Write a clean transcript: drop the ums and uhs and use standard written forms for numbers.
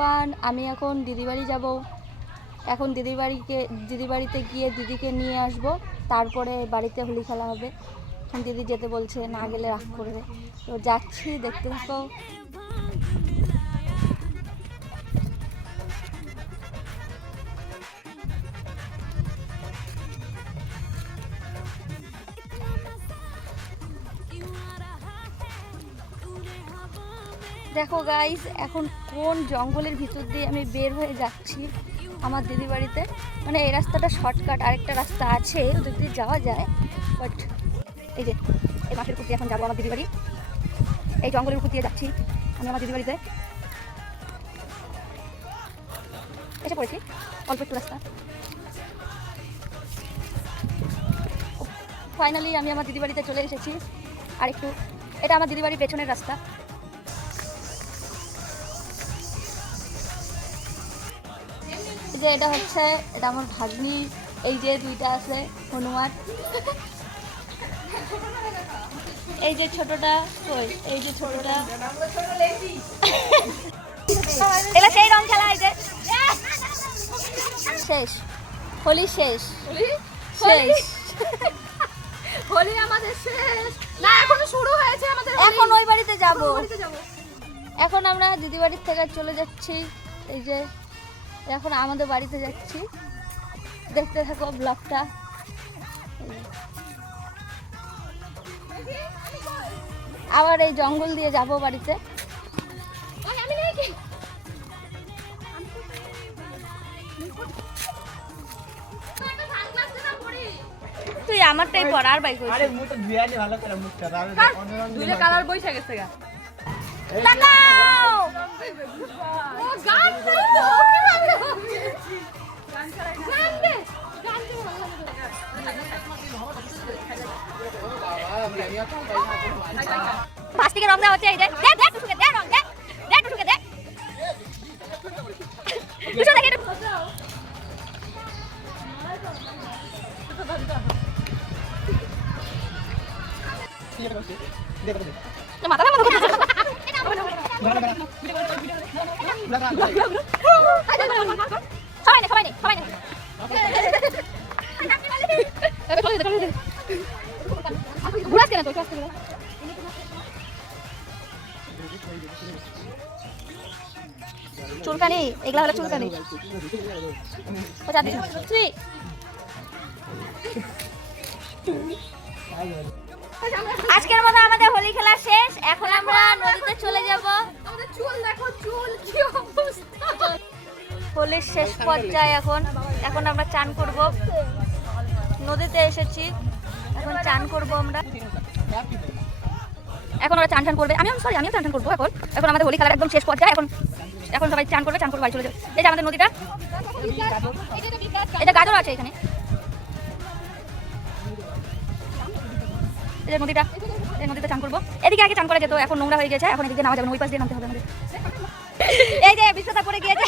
Everyone, আমি এখন দিদিবাড়ি যাব। এখন দিদি বাড়িতে গিয়ে দিদিকে নিয়ে আসব, তারপরে বাড়িতে হোলি খেলা হবে। এখন দিদি যেতে বলছে, না গেলে রাগ করবে। তো যাচ্ছি, দেখতে থাকো। দেখো গাইস, এখন কোন জঙ্গলের ভিতর দিয়ে আমি বের হয়ে যাচ্ছি আমার দিদি বাড়িতে। মানে এই রাস্তাটা শর্টকাট, আরেকটা রাস্তা আছে ওদের দিয়ে যাওয়া যায়, বাট এই যে এই মাঠের উপর দিয়ে এখন যাবো আমার দিদি বাড়ি। এই জঙ্গলের উপর দিয়ে যাচ্ছি আমি আমার দিদি বাড়িতে। এসে পড়েছি, অল্প একটু রাস্তা। ফাইনালি আমি আমার দিদি বাড়িতে চলে এসেছি। আর একটু, এটা আমার দিদি বাড়ির পেছনের রাস্তা। যে এটা হচ্ছে, এটা আমার ভাগ্নি। এই যে দুইটা আছে হনুমান। এই যে ছোটটা, কই এই যে ছোটটা, এটা সেই রং খেলা। এই যে শেষ, হোলি শেষ, শেষ হোলি আমাদের শেষ না, এখনো শুরু হয়েছে আমাদের। এখন ওই বাড়িতে যাব। এখন আমরা দিদি বাড়ির থেকে চলে যাচ্ছি। এই যে এখন আমাদের বাড়িতে যাচ্ছি, দেখতে থাকো ব্লগটা। আবার এই জঙ্গল দিয়ে যাব বাড়িতে। তুই আমারটাই পর, আর বাইক আরে মুখ ধুইয়া নি ভালো করে মুখটা দুইলে কালার বইসা গেছে গা। তাকাও ও গান গাই তো কিভাবে গান চালাই গান দে গান দে প্লাস্টিকের রং দেওয়া হচ্ছে। এই যে দে দে টুসুকে দে রং দে দে টুসুকে দে টুসু দেখে মাথা না মতো সবাই নে ঘুরাস কেন তো চুলকানি, এগুলা হলো চুলকানি। আজকের মতো আমাদের হোলি খেলা শেষ। এখন আমরা নদীতে চলে যাব। আমাদের চুল দেখো, চুল কি অবস্থা। হোলির শেষ পর্যায়ে এখন আমরা চান করব। নদীতে এসেছি, এখন চান করব আমরা। এখন ওরা চান করবে, আমিও চান করবো। এখন আমাদের হোলি খেলার একদম শেষ পর্যায়ে। এখন সবাই চান করবে বাড়ি চলে যাবে। এই যে আমাদের নদীটা, এটা গাজর আছে এখানে। এই যে নদীটা, এই নদীতে চান করবো। এদিকে আগে চান করা যেত, এখন নোংরা হয়ে গেছে। এখন এদিকে নামা যাবে না, ওই পাশ দিয়ে নামতে হবে আমাদের। এই যে বিশ্বতা পড়ে গিয়েছে।